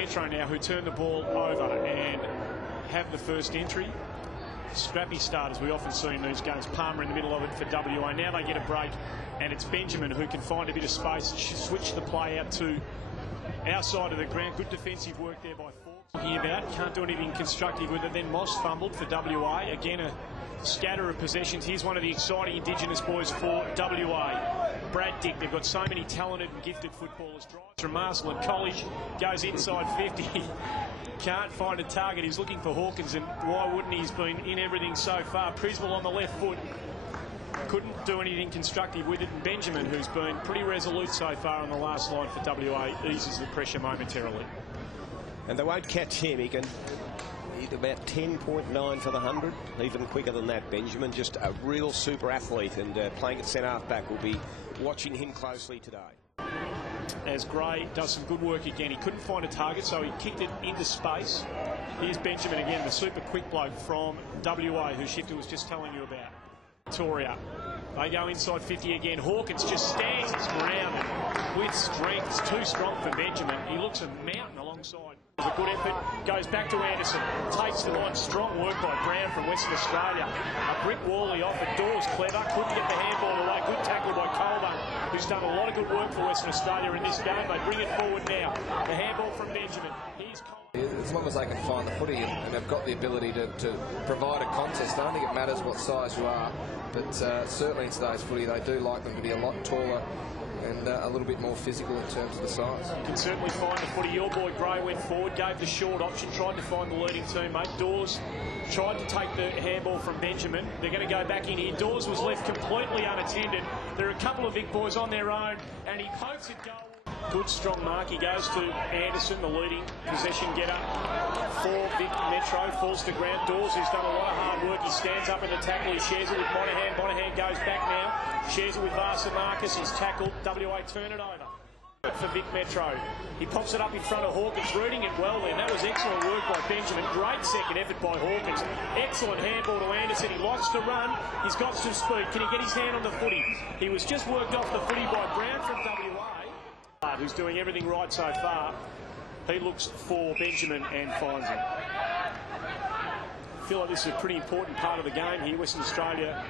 Metro now, who turn the ball over and have the first entry. Scrappy start, as we often see in these games. Palmer in the middle of it for WA. Now they get a break, and it's Benjamin who can find a bit of space, switch the play out to our side of the ground. Good defensive work there by Forbes. Talking about, can't do anything constructive with it. Then Moss fumbled for WA. Again, a scatter of possessions. Here's one of the exciting Indigenous boys for WA. Brad Dick. They've got so many talented and gifted footballers. Drives from Marsland College, goes inside 50. Can't find a target. He's looking for Hawkins, and why wouldn't he? He's been in everything so far. Prismal on the left foot. Couldn't do anything constructive with it. And Benjamin, who's been pretty resolute so far on the last line for WA, eases the pressure momentarily. And they won't catch him. He can hit about 10.9 for the 100. Even quicker than that, Benjamin. Just a real super athlete, and playing at centre-half back. We'll be watching him closely today. As Gray does some good work again. He couldn't find a target, so he kicked it into space. Here's Benjamin again, the super quick bloke from WA, who Shifter was just telling you about. Victoria. They go inside 50 again. Hawkins just stands his ground with strength. It's too strong for Benjamin. He looks a mountain alongside. It was a good effort. Goes back to Anderson. Takes the line. Strong work by Brown from Western Australia. A brick wall he offered. Dawes clever. Couldn't get the handball away. Good tackle by Colburn, who's done a lot of good work for Western Australia in this game. They bring it forward now. The handball from Benjamin. Here's Colburn. As long as they can find the footy and have got the ability to provide a contest, I don't think it matters what size you are, but certainly in today's footy they do like them to be a lot taller and a little bit more physical in terms of the size. You can certainly find the footy. Your boy Gray went forward, gave the short option, tried to find the leading teammate. Dawes tried to take the handball from Benjamin. They're going to go back in here. Dawes was left completely unattended. There are a couple of Vic boys on their own, and he pokes it goal. Good strong mark. He goes to Anderson, the leading possession getter for Vic Metro. Falls to ground. Dawes, who's done a lot of hard work. He stands up in the tackle. He shares it with Monahan. Monahan goes back now. Shares it with Vasa Marcus. He's tackled. WA turn it over. For Vic Metro. He pops it up in front of Hawkins, rooting it well then. That was excellent work by Benjamin. Great second effort by Hawkins. Excellent handball to Anderson. He likes to run. He's got some speed. Can he get his hand on the footy? He was just worked off the footy by Brown from WA. Who's doing everything right so far. He looks for Benjamin and finds him. I feel like this is a pretty important part of the game here. Western Australia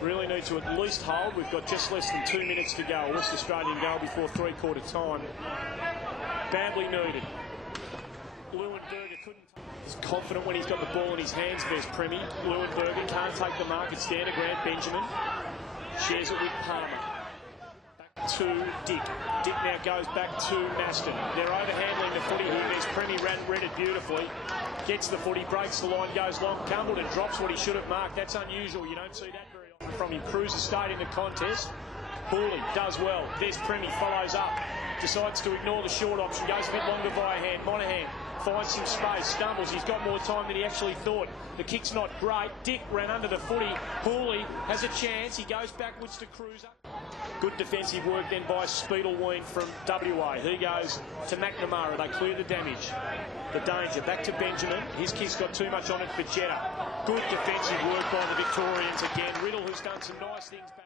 really need to at least hold. We've got just less than 2 minutes to go. West Australian goal before three-quarter time. Badly needed. Leuenberger couldn't. He's confident when he's got the ball in his hands. There's Premi. Leuenberger can't take the mark. It's down to Grant. Benjamin shares it with Palmer. To Dick. Dick now goes back to Maston. They're overhandling the footy here. There's Premi, read it beautifully. Gets the footy, breaks the line, goes long. Cumbledon drops what he should have marked. That's unusual. You don't see that very often from him. Cruiser stayed in the contest. Hooley does well. There's Premi, follows up. Decides to ignore the short option. Goes a bit longer via hand. Monahan finds some space. Stumbles. He's got more time than he actually thought. The kick's not great. Dick ran under the footy. Hooley has a chance. He goes backwards to Cruiser. Good defensive work then by Speedleween from WA. He goes to McNamara. They clear the damage. The danger. Back to Benjamin. His kick's got too much on it for Jetta. Good defensive work by the Victorians again. Riddle, who's done some nice things back.